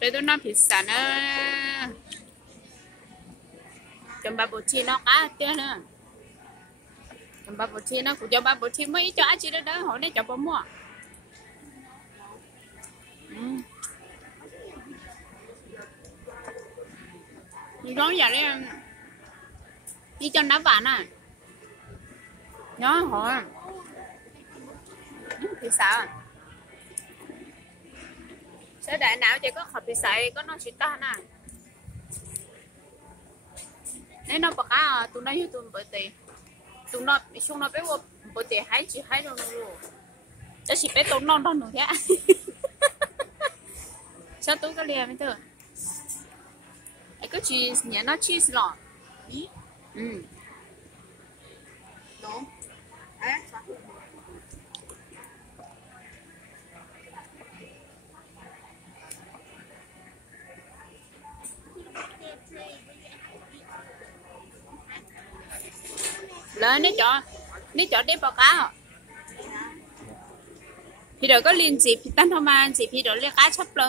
Bây tôi nói pizza nó chấm bắp bột chi nó cá tiền nữa. Chấm bắp bột chi nó cũng cho bắp bột chi mấy cho ai chỉ đó đó họ này cho bắp mua. Đi đón giờ đấy đi cho nó bạn à. Nhớ họ. Pizza. Sẽ đại não chỉ có hộp pizza có nó chỉ ta nè. Nên nó bạc à, tụi nó như tụi bự tì, tụi nó chúng nó bé bự tì hay chỉ hay đâu luôn, cho chỉ bé tụi non non nữa thế, sao tụi cái liền bây giờ, cái cheese nhá nó cheese lọ, đúng, à, lên nếu chọn đi bạc à, thì rồi có liền dịp thì tan thôi mà dịp thì rồi lấy cá chắp luôn,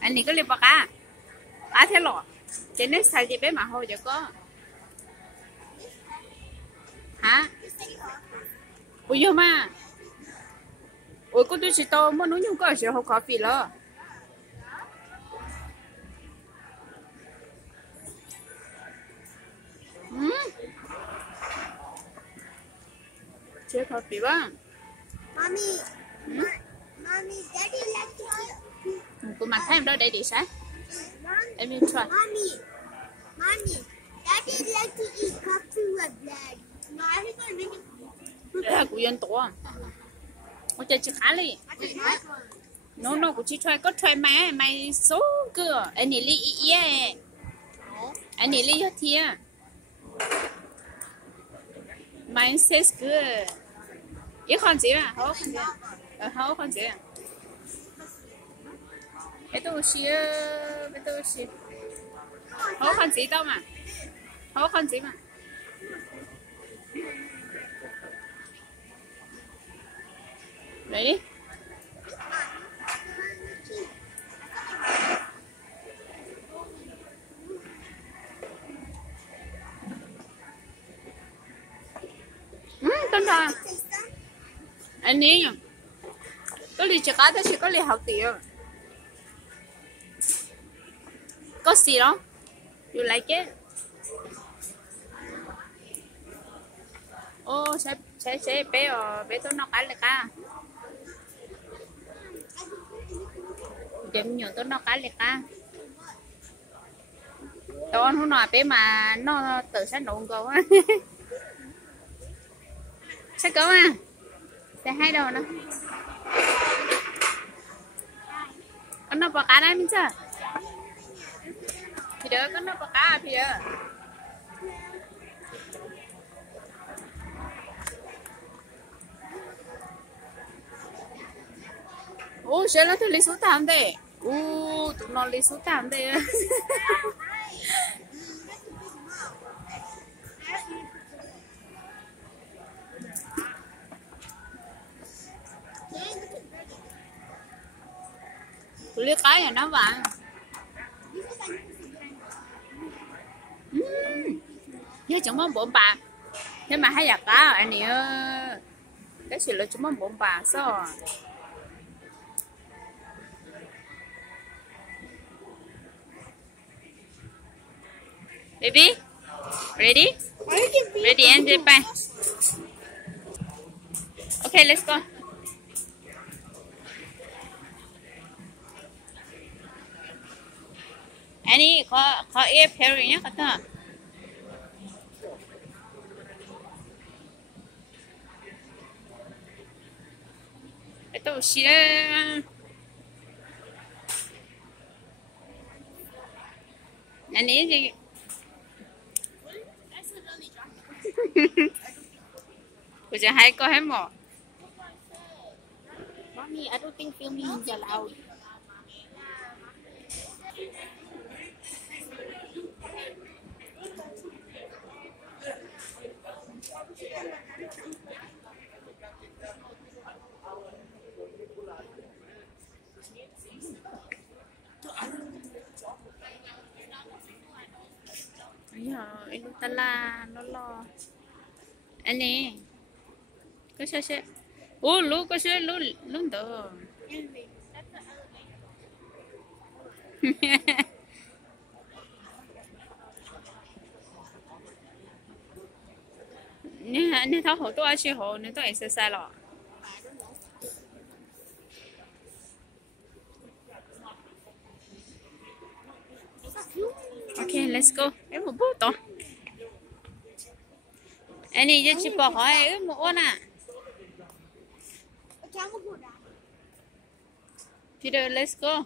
anh này có liền bạc à, cá thế lọ, chỉ nếu xài thì bé mà hồi giờ có, hả, ui giờ mà, ui có tôi chỉ tao muốn nói nhung có sự học coffee lo. Chưa coffee ba. Mommy, mommy, daddy like to eat. Cô mặc thêm đó để đi sáng. Em đi try. Mommy, daddy like to eat coffee with blood. Đây là của dân tổ. Cô chơi chữ khá đi. Nó của chị try có try mày số cơ. Anh ấy lý yeah. Anh ấy lý hết thia. Mine says good. Ít con gì mà, hấu con gì. Cái tôi xí, hấu con gì đâu mà, hấu con gì mà. Ready? Con thà. Anh ấy có lì chả cá chỉ có lì học tiền. Có gì đó? You like it? Oh, sẽ bé tôi nó cá liệt à? Chấm nhiều tôi nó cá liệt à? Tôi không nói bé mà nó tự sát nụ cơ á. Sao cơ à? Sẽ hai đầu nữa. Con nó bạc cá đấy mình chưa? Thì đỡ con nó bạc cá thì đỡ. Ô, sẽ nó lấy số 8 đây. Ô, tụi nó lấy số 8 đây. Tụi lấy cái này nó vàng. Nhớ chúng mong bộn bà. Thế mà hay giặt cá anh ấy. Cái gì là chúng mong bộn bà sao? Baby, ready? Ready and bye. Okay, let's go. Annie, có air perry nhé, có thật. Cái tổ xí Annie gì? Cô chẳng hay có hết mỏ. Mommy, I don't think filming is allowed. ta la lo anh nè có sao sao ô lú có sao lú lú đó你睇好多一次好，你都 exercise 咯。Okay, let's go. Em một bút to. Anh đi cho chị bỏ hỏi một ôn à. Peter, let's go.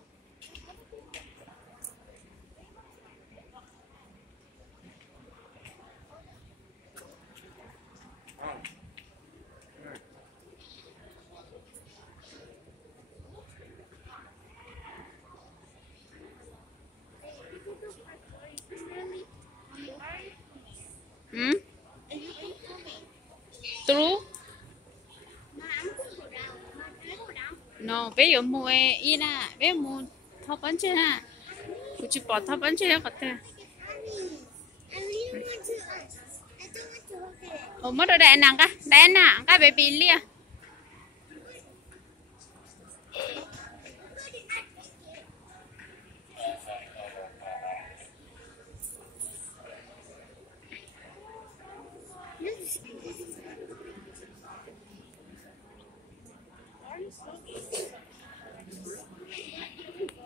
True. No, bây giờ mua ý nè, bây giờ mua thóc bánh chứ nè. Cô chỉ bỏ thóc bánh chứ có thể. Ủa mất rồi đại nàng cái baby lia.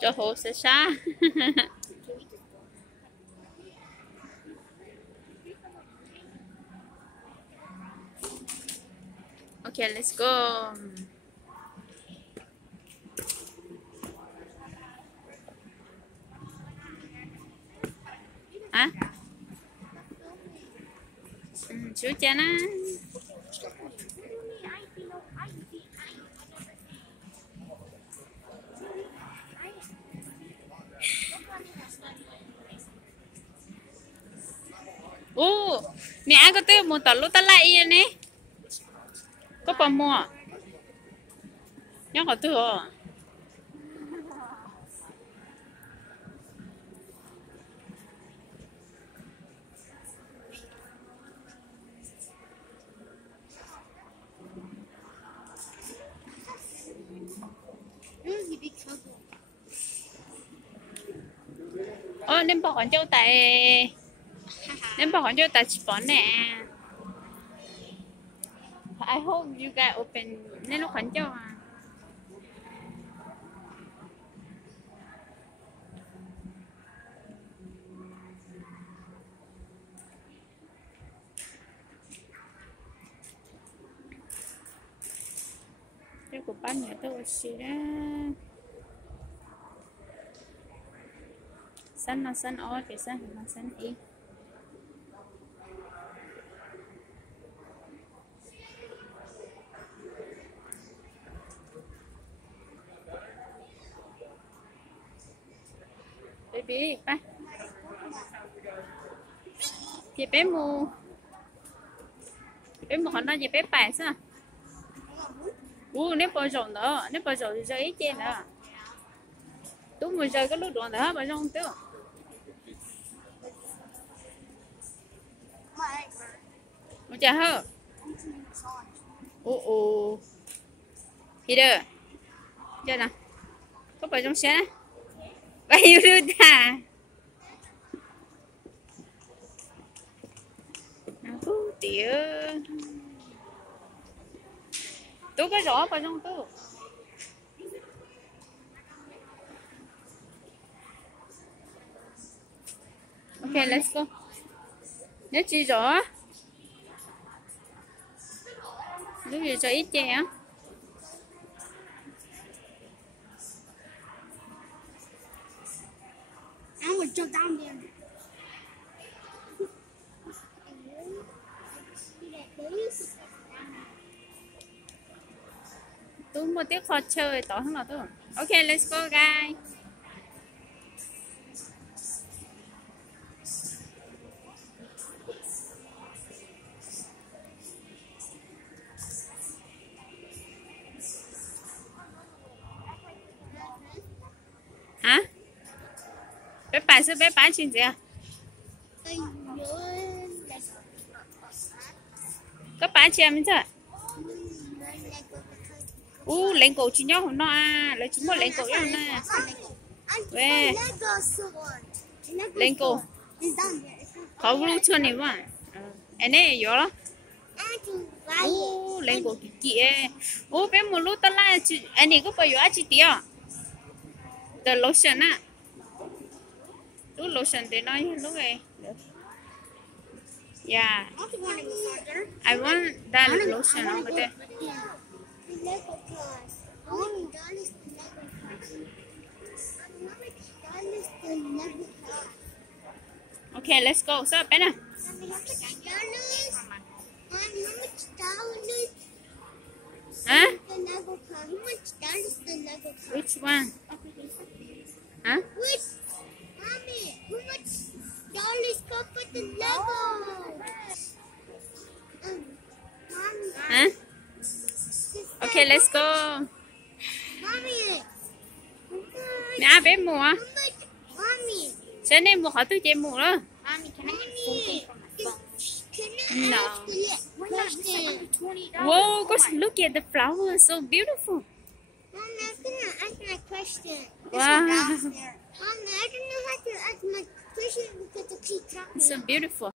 Cho hồ sẽ xa. Okay, let's go. Hả? Chú cha nó. Ô, nè ai có tiêu một tờ lúa ta lại nè. Có bao mua? Nhớ có tiêu à? Ô, nên bảo con châu tại chỉ bỏ nè. I hope you guys open nên nó khoản châu à. Cái của bán nhà tôi xí ra. San ó thì san mà san ý. Baby, ba. Chị bé mua còn đó chị bé bài sao? Nếu bao giờ nữa, nếu bao giờ thì rơi trên nữa. Tú mới rơi cái lúc đoạn nữa mà không tiêu. Một chả hơ. Ồ. Peter. Giờ nào. Có phải trong xe. Bao nhiêu đứa ta. Nào tía. Tú cái rõ vào trong tú. Okay, let's go. Nếu chi rõ. Lúc gì cho ít chè á. I would jump down there. Tú một tiếc khó chơi tỏ hơn là tú. Okay, let's go guys. Hả? Bé bài xin bé bán chuyện gì à? Có ba chị em chưa? Lego. Lên cổ chỉ nhau nó à, lấy chúng lên cổ nhau nè. Về. Lego sword. Lên cổ. It's down there. Có lúc chưa này mà. Anh ấy vô đó. Anti-riot. Lên cổ kỹ bé một lúc ta lại anh ấy có bao giờ chị tiêu. The lotion á. Lúc lotion thì nói lúc này. Yeah. I want that lotion over there. Lego class. Mommy, that is the Lego class. Mommy, that is the Lego class. Okay, let's go. So, Benna. Mommy, how much dollars? Mommy, how much dollars? Huh? The Lego class. How much dollars the Lego class? Which one? Huh? Which? Mommy, how much dollars go for the Lego? Mommy. Huh? Okay, let's go. Mommy. Nè, bé mùa. Mommy. Sẽ nên một hỏi tôi chơi mùa đó. Mommy, can I No. ask you a question? Whoa, gosh, look at the flowers. So beautiful. Mommy, I'm gonna ask my question. Wow. Mommy, I don't know how to ask my question because I keep talking. So beautiful.